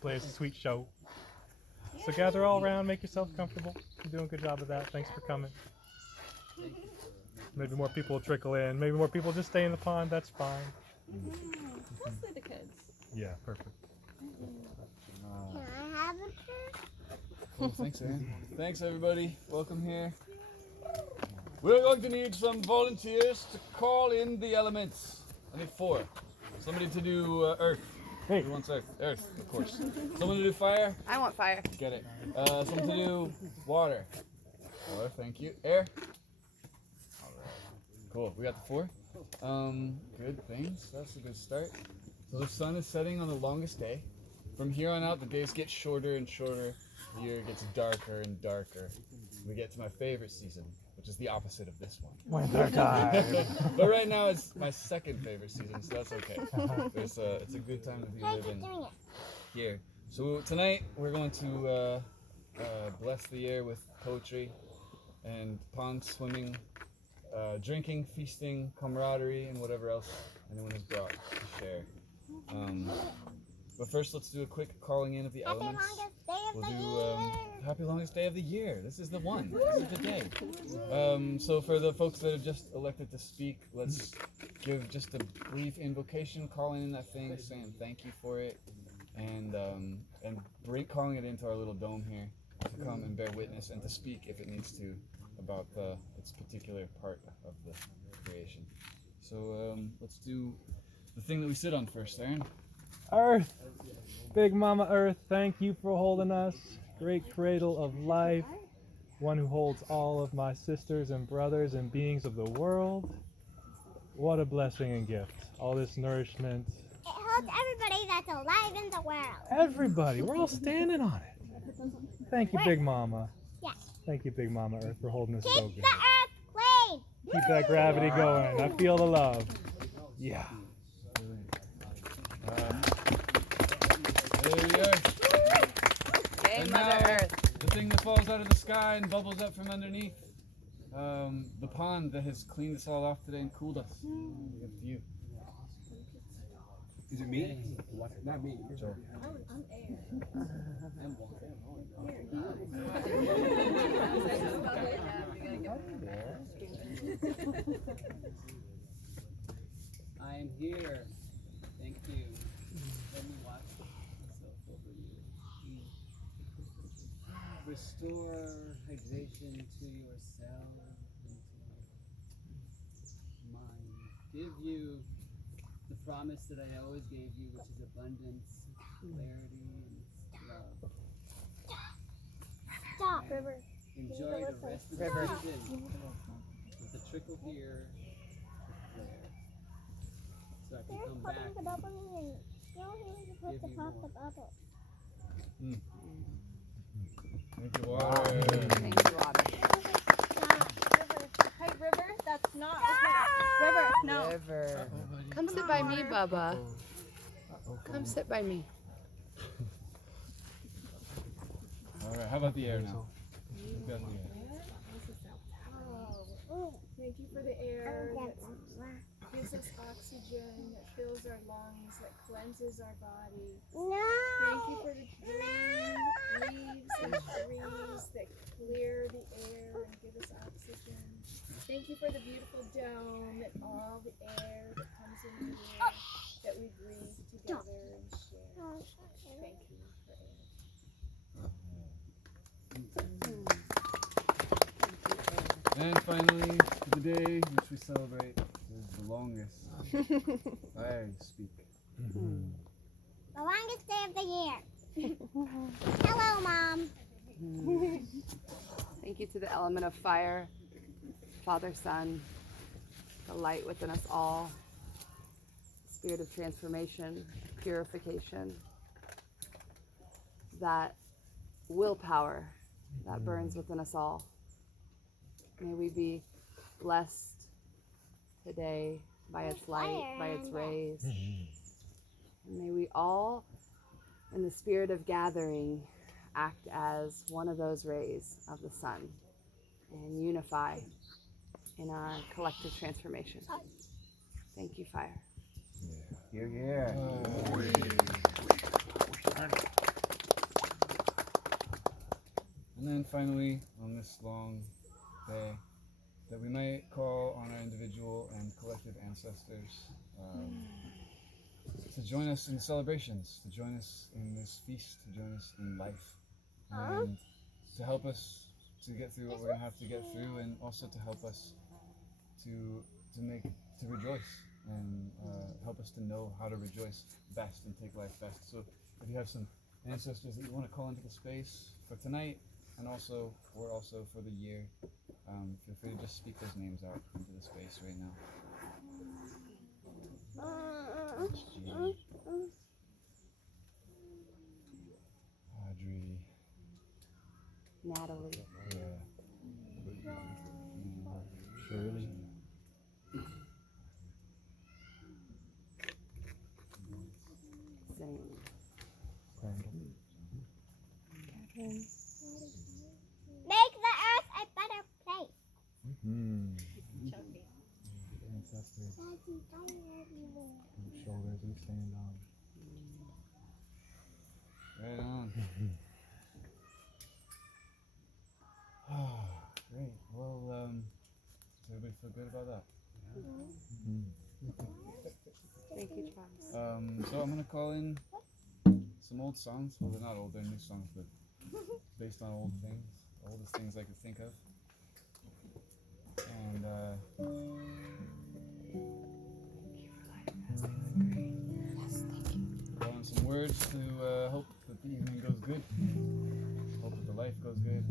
play a sweet show. So gather all around, make yourself comfortable. You're doing a good job of that. Thanks for coming. Maybe more people will trickle in. Maybe more people just stay in the pond. That's fine. Mostly the kids. Yeah, perfect. Can I have a turn? Cool, thanks, Aaron. Thanks, everybody. Welcome here. We're going to need some volunteers to call in the elements. I need 4. Somebody to do earth. Hey. Who wants earth? Earth, of course. Someone to do fire. I want fire. Get it. Someone to do water. Water, thank you. Air. All right. Cool. We got the 4. Good things. That's a good start. So the sun is setting on the longest day. From here on out, the days get shorter and shorter. The year gets darker and darker. We get to my favorite season, which is the opposite of this one. Winter time. But right now, it's my second favorite season, so that's okay. It's a good time to be living here. So tonight, we're going to bless the air with poetry and pond swimming, drinking, feasting, camaraderie, and whatever else anyone has brought to share. But first, let's do a quick calling in of the elements. We'll do Happy Longest Day of the Year. This is the one. This is the day. So for the folks that have just elected to speak, let's give just a brief invocation, calling in that thing, saying thank you for it, and calling it into our little dome here to come and bear witness and to speak if it needs to about its particular part of the creation. So let's do the thing that we sit on first, Aaron. Earth, Big Mama Earth, thank you for holding us. Great cradle of life, one who holds all of my sisters and brothers and beings of the world. What a blessing and gift. All this nourishment. It holds everybody that's alive in the world. Everybody, we're all standing on it. Thank you, Big Mama. Yes. Thank you, Big Mama Earth, for holding us so Keep good. the earth clean. Keep that gravity going. I feel the love. Yeah. There we are. Yay, And Mother now, Earth. the thing that falls out of the sky and bubbles up from underneath. The pond that has cleaned us all off today and cooled us. We give it to you. Is it me? Not me. Sure. I am here. Thank you. Let me watch myself over you. Restore hydration to your cells and to your mind. Give you the promise that I always gave you, which is abundance, clarity, and love. Stop, River. Enjoy the rest of the River. season with the trickle here, there. So I can There's come popping back the bubble and you're supposed to Give you pop more. the bubble. Thank you, water. Thank you, Water. Hey, River, that's not okay. River, no. River. Come sit by me, Bubba. Come sit by me. All right, how about the air now? We've got the air. Thank you for the air that gives us oxygen, that fills our lungs, that cleanses our body. No. Thank you for the green leaves and trees that clear the air and give us oxygen. Thank you for the beautiful dome and all the air that comes in here that we breathe together and share. Thank you for air. And finally, the day which we celebrate is the longest. I speak. The longest day of the year. Hello, Mom. Thank you to the element of fire, Father, Son, the light within us all, spirit of transformation, purification, that willpower that burns within us all. May we be blessed today by its light, by its rays. And may we all, in the spirit of gathering, act as one of those rays of the sun and unify in our collective transformation. Thank you, fire. Yeah. And then finally, on this long day, that we might call on our individual and collective ancestors to join us in the celebrations, to join us in this feast, to join us in life, and to help us to get through what we're going to have to get through, and also to help us to rejoice, and help us to know how to rejoice best and take life best. So if you have some ancestors that you want to call into the space for tonight, and also for the year, feel free to just speak those names out into the space right now. Audrey, Natalie, Shirley, Zane, Crandall. Catherine, Make the earth a better place. Ancestors, whose shoulders we stand on. right on. Great. Well, does everybody feel good about that? thank you, Travis. So I'm gonna call in some old songs. Well, they're not old; they're new songs, but based on old things, oldest things I could think of. And call in some words to hope that the evening goes good. Hope that the life goes good.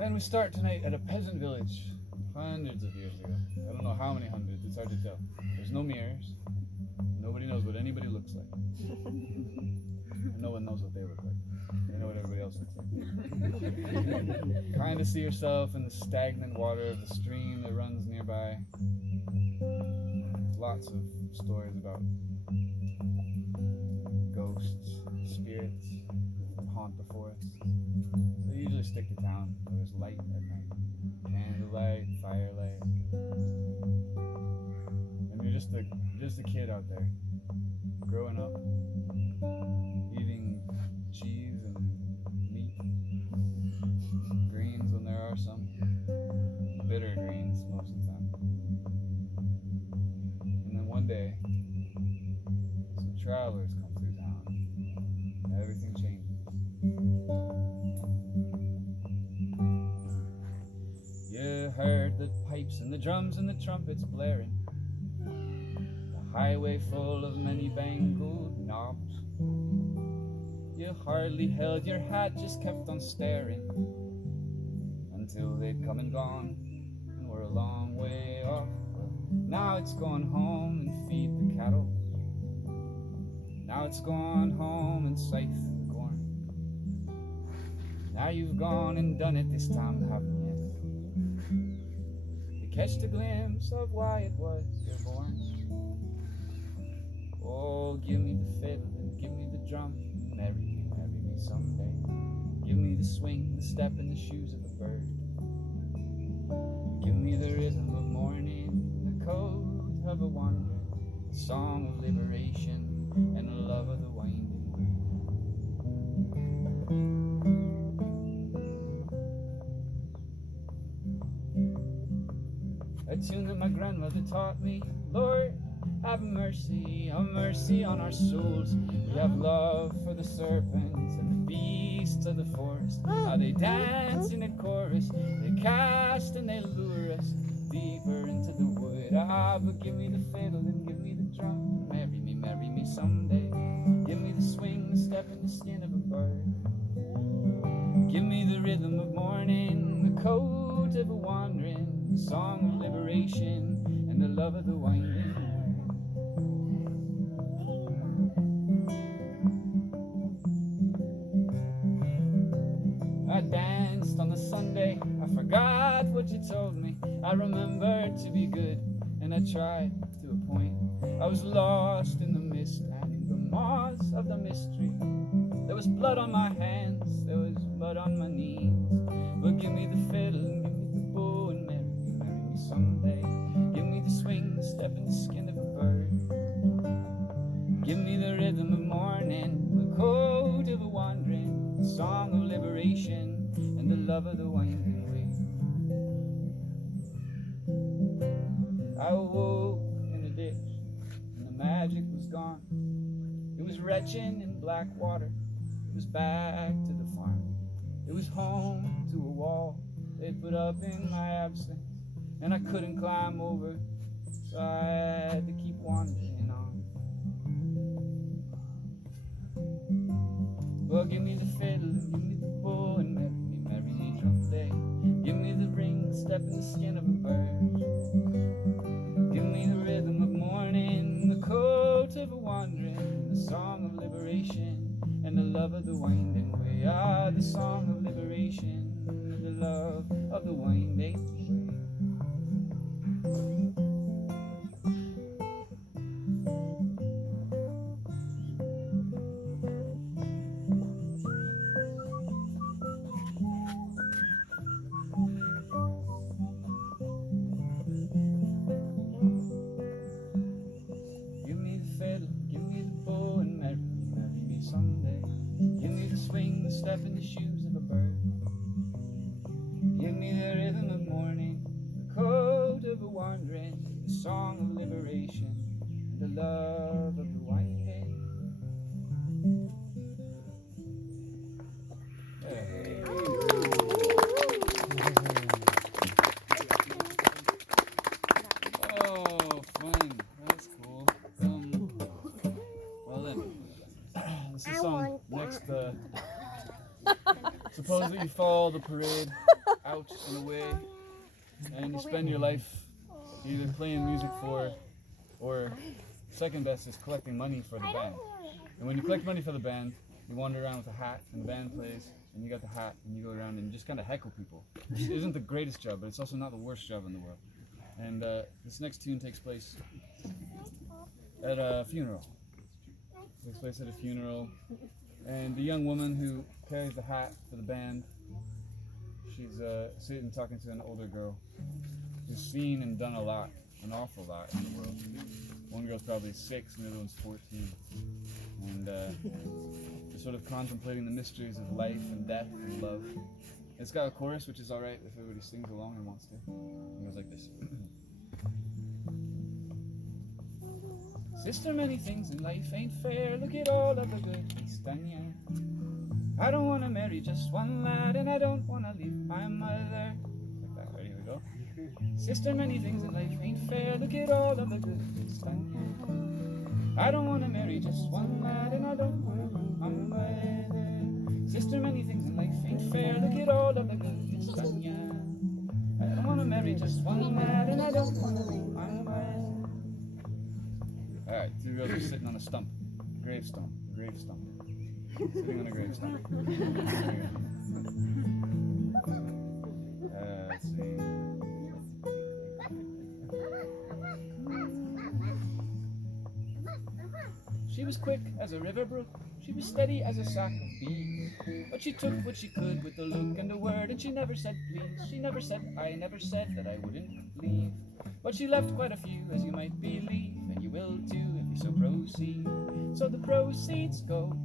And we start tonight at a peasant village, hundreds of years ago. I don't know how many hundreds, it's hard to tell. There's no mirrors. Nobody knows what anybody looks like. And no one knows what they look like. They know what everybody else looks like. Kind of see yourself in the stagnant water of the stream that runs nearby. Lots of stories about ghosts, spirits that haunt the forest. So they usually stick to town where there's light at night. Candlelight, firelight. And you're just a kid out there, growing up, eating cheese and meat, greens when there are some, bitter greens most of the time. And then one day, some travelers come through town, and everything changes. You heard the pipes and the drums and the trumpets blaring, the highway full of many bangled knobs. You hardly held your hat, just kept on staring, until they'd come and gone, and were a long way off. Now it's gone home and feed the cattle. Now it's gone home and scythe the corn. Now you've gone and done it, this time to happen yet. You catched a glimpse of why it was you're born. Oh, give me the fiddle and give me the drum. Marry me someday. Give me the swing, the step, and the shoes of a bird. Give me the rhythm of morning, the coat of of a wanderer, a song of liberation, and a love of the winding way. A tune that my grandmother taught me, Lord, have mercy on our souls. We have love for the serpents and the beasts of the forest. How they dance in a chorus, they cast and they lure us deeper into the wood. Ah, but give me the fiddle and give me the drum. Marry me someday. Give me the swing, the step, and the skin of a bird. Give me the rhythm of morning, the coat of a wandering, the song of liberation, and the love of the winding. I danced on the Sunday, I forgot what you told me. I remembered to be good, and I tried to a point. I was lost in the mist and the moss of the mystery. There was blood on my hands, there was blood on my knees. But give me the fiddle and give me the bow and marry me someday. Give me the swing, the step, and the skin of a bird. Give me the rhythm of morning, the coat of a wandering, the song of liberation, and the love of the winding way. I woke in a ditch, and the magic was gone. It was retching in black water. It was back to the farm. It was home to a wall they put up in my absence, and I couldn't climb over, so I had to keep wandering on. Well, give me the fiddle and give me the bow and marry me someday. Give me the ring, the step, and the skin of a bird. Give me the rhythm of morning, the coat of a wandering, the song of liberation, and the love of the winding way. Ah, the song of liberation, and the love of the winding way. Give me the fiddle, give me the bow, and marry me someday. Give me the swing, the step, and the shoes of a bird. Give me the rhythm of morning, the coat of a wandering, the song of liberation, and the love of the winding. Oh, fun. That's cool. Well then, this is song next. Suppose that you follow the parade out and away, and you spend your life either playing music for, or second best is collecting money for the band. And when you collect money for the band, you wander around with a hat, and the band plays, and you got the hat, and you go around and you just kind of heckle people. It isn't the greatest job, but it's also not the worst job in the world. And this next tune takes place at a funeral. It takes place at a funeral, and the young woman who carries the hat for the band, she's sitting talking to an older girl who's seen and done a lot, an awful lot in the world. One girl's probably 6, and the other one's 14. And they're sort of contemplating the mysteries of life and death and love. It's got a chorus, which is alright if everybody sings along and wants to. It goes like this. Sister, many things in life ain't fair. Look at all of the good he's done, yeah. I don't want to marry just one lad, and I don't want to leave my mother. Like that, ready, here we go. Sister, many things in life ain't fair. Look at all of the good he's done, yeah. I don't want to marry just one lad, and I don't want to leave my mother. Sister, many things in life ain't fair. Look at all of the good he's done, yeah. I don't want to marry just one lad, and I don't want to leave my mother. Alright, 2 girls are sitting on a stump. Grave stump. Grave stump. Sitting on a grave stump. Let's see. She was quick as a river brook. She was steady as a sack of beans, but she took what she could with a look and a word, and she never said please. She never said I never said that I wouldn't leave. But she left quite a few, as you might believe, and you will too if you so proceed. So the proceeds go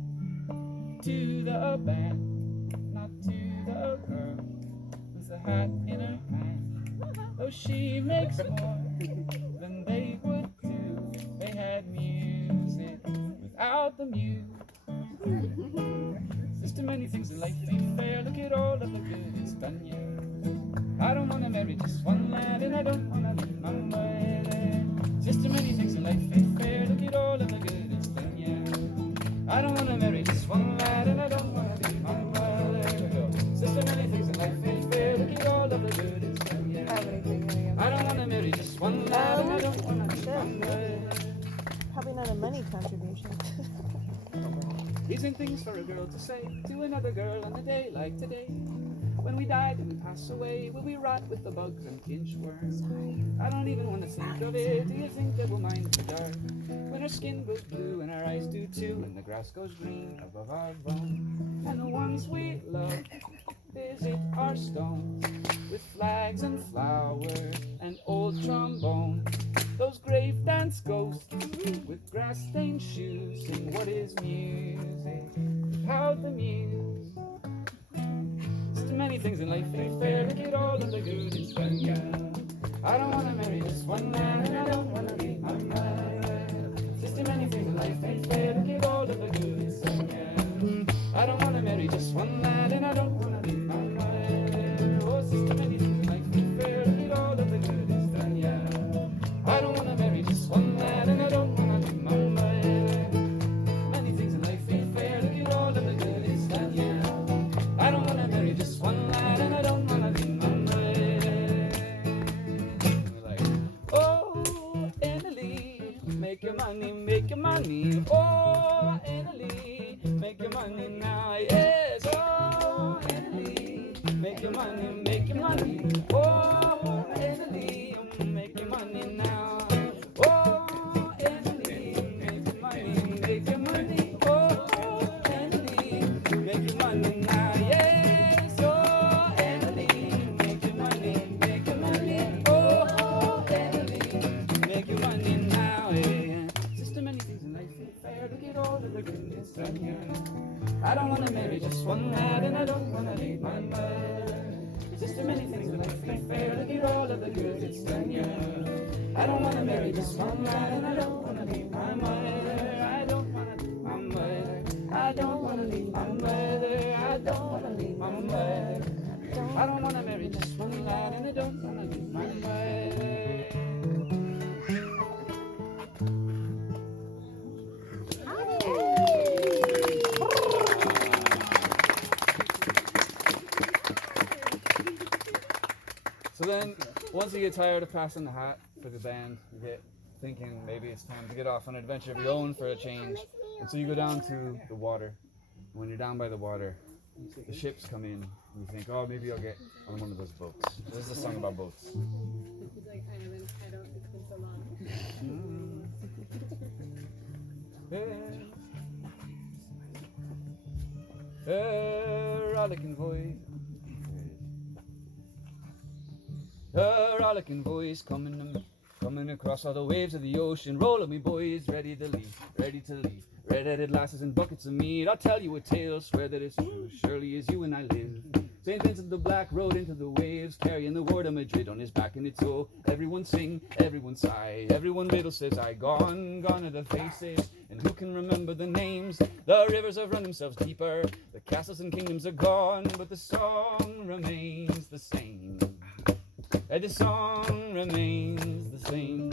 to the band, not to the girl with the hat in her hand. Though she makes more than they would do if they had music without the muse. There's too many things in life ain't fair. Look at all of the good it's done, yeah. I don't wanna marry just one lad, and I don't wanna leave my mother. Just too many things in life ain't fair. Look at all of the good it's done, yeah. I don't wanna marry just one lad, and I don't wanna leave my mother. Just too many things in life ain't fair. Look at all of the good it's done, yeah. I don't wanna marry just one lad, and I don't wanna leave my mother. Probably not a money contribution. These ain't things for a girl to say to another girl on a day like today. When we die, do we pass away? Will we rot with the bugs and inchworms? I don't even want to think of it. Do you think that we'll mind the dark? When our skin goes blue and our eyes do too, and the grass goes green above our bones, and the ones we love visit our stones with flags and flowers and old trombones. Those grave dance ghosts with grass-stained shoes sing what is music without the muse. There's too many things in life ain't fair. Look at all of the good it's done, yeah. I don't wanna marry just one man, and I don't wanna leave my mother. Just too many things in life ain't fair. Look at all of the good it's done, yeah. I don't wanna marry just one man, and I don't wanna leave my mother. Oh, it's just too many things in life ain't fair. Look at all of the good it's done, yeah. I don't wanna marry just one man, and I don't wanna leave my mother. Many things in life ain't fair. Look at all of the good it's done, yeah. I don't wanna marry just one lad, and I don't wanna leave my mother. Like, oh, Emily, make your money, make your money. Oh, Emily, make your money now, yes. Oh, Emily, make your money, make your money. Oh, Emily, make your money now. Oh, Emily, make your money, make your money. Oh, Emily, make your money now, yes. Oh, Emily, make your money, make your money. Oh, Emily, make your money now, yeah. Just too many things in life ain't fair. Look at all of the goodness done here. I don't wanna marry just one lad, and I don't wanna leave my mother. Just too many things in life ain't fair. Look at all of the good it's done, yeah. I don't wanna marry just one lad, and I don't wanna leave my mother. I don't wanna leave my mother. I don't wanna leave my mother. I don't wanna leave my mother. I don't wanna marry just one lad, and I don't wanna leave my mother. So then, once you get tired of passing the hat for the band, you get thinking maybe it's time to get off on an adventure of your own for a change. And so you go down to the water. When you're down by the water, the ships come in, and you think, oh, maybe I'll get on one of those boats. This is a song about boats. He's like, I don't, it's been so long. Rollicking voice. A rollicking voice coming across all the waves of the ocean. Roll on me, boys, ready to leave, ready to leave. Red-headed lasses and buckets of meat. I'll tell you a tale, swear that it's true. Surely as you and I live. St. Vincent the Black rode into the waves, carrying the word of Madrid on his back, and it's oh, everyone sing, everyone sigh, everyone riddle says I gone are the faces, and who can remember the names? The rivers have run themselves deeper, the castles and kingdoms are gone, but the song remains the same. And the song remains the same.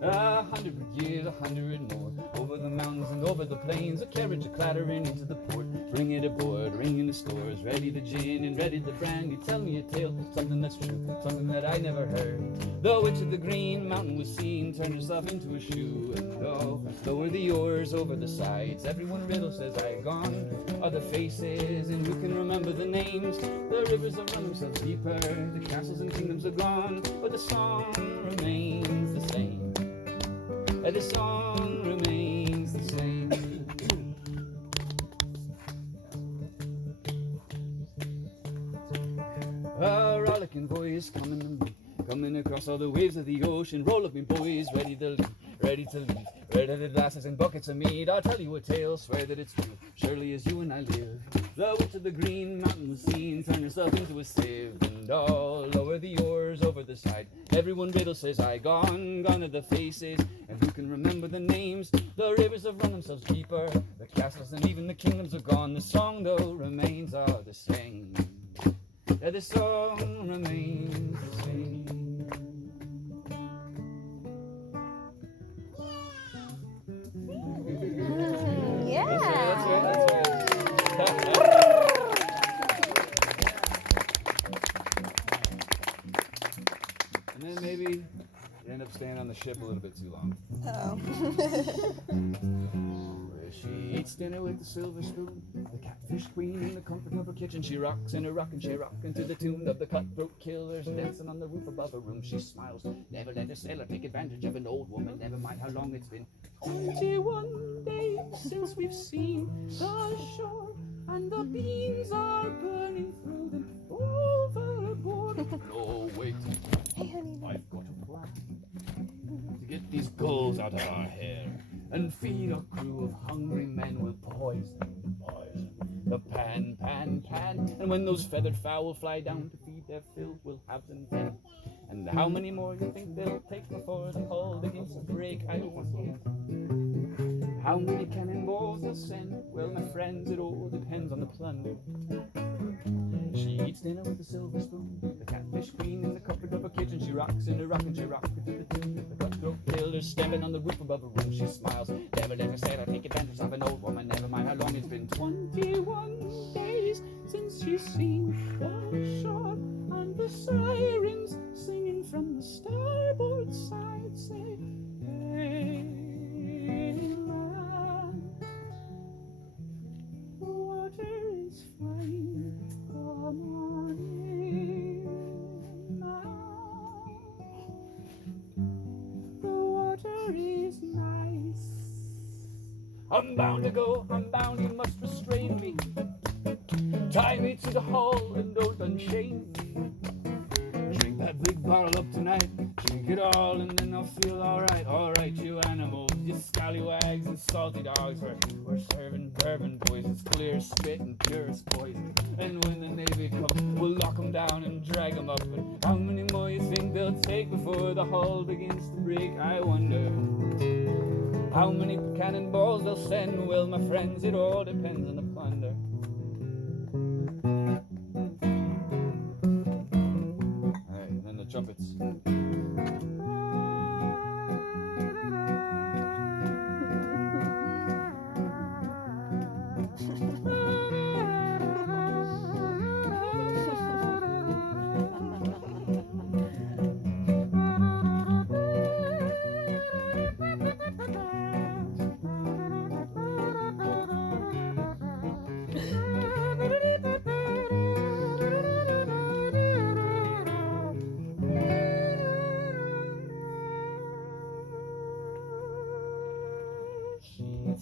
100 years, 100 more. Over the mountains and over the plains, a carriage a-clattering into the port. Bring it aboard, ringing the stores, ready the gin and ready the brandy. Tell me a tale, something that's true, something that I never heard. The witch of the Green Mountain was seen, turned herself into a shoe. And oh, lower the oars over the sides. Everyone riddle says I gone are the faces, and who can remember the names? The rivers have run themselves deeper, the castles and kingdoms are gone, but the song remains the same. And the song remains the same. broken voice coming across all the waves of the ocean. Roll up, me boys, ready to leave. Red are the glasses and buckets of mead. I'll tell you a tale, swear that it's true. Surely as you and I live. The witch of the green mountain was seen. Turn yourself into a sieve and all. Lower the oars over the side. Everyone riddle says I. Gone are the faces. And who can remember the names? The rivers have run themselves deeper. The castles and even the kingdoms are gone. The song though remains all the same. Yeah, the song remains the same. That's right. And then maybe you end up staying on the ship a little bit too long. Where she eats dinner with the silver spoon, the catfish queen in the comfort of her kitchen. She rocks in her rockin' chair, rockin' to the tune of the cutthroat killers dancing on the roof above her room. She smiles, never let a sailor take advantage of an old woman, never mind how long it's been. 21 days since we've seen the shore, and the beans are burning through them overboard. No, wait, I've got a plan to get these gulls out of our hair and feed a crew of hungry men with poison. The pan, and when those feathered fowl fly down to feed their fill, we'll have them then. And how many more you think they'll take before the hull begins to break? I wonder. How many cannonballs they'll send? Well, my friends, it all depends on the plunder. She eats dinner with a silver spoon, the catfish queen in the cupboard of her kitchen. She rocks in her rockin' chair, rockin' to the tune of the cutthroat killers stamping on the roof above her room. She smiles, never let her sailor take advantage of an old woman, never mind how long it's been. 21 days since she's seen the shore, and the sirens singing from the starboard side say, hey, man, the water is fine, come on in now. The water is nice. I'm bound to go, I'm bound, you must restrain me. Tie me to the hull and don't unchain me. Drink that big bottle up tonight, drink it all and then I'll feel alright, you animals, you scallywags and salty dogs. We're serving bourbon, boys, it's clear spit and purest poison. And when the Navy comes, we'll lock them down and drag them up. But how many more you think they'll take before the hull begins to break? I wonder. How many cannonballs they'll send? Well, my friends, it all depends on the plunder. Alright, and then the trumpets.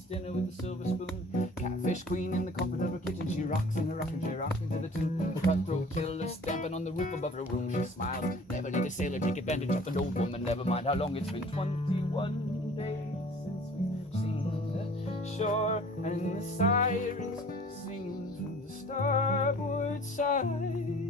Dinner with the silver spoon, catfish queen in the comfort of her kitchen. She rocks in her rocking chair, rocking to the tune. The cutthroat killer stamping on the roof above her room. She smiles, never let a sailor take advantage of an old woman, never mind how long it's been. 21 days since we've seen the shore, and the sirens singing from the starboard side.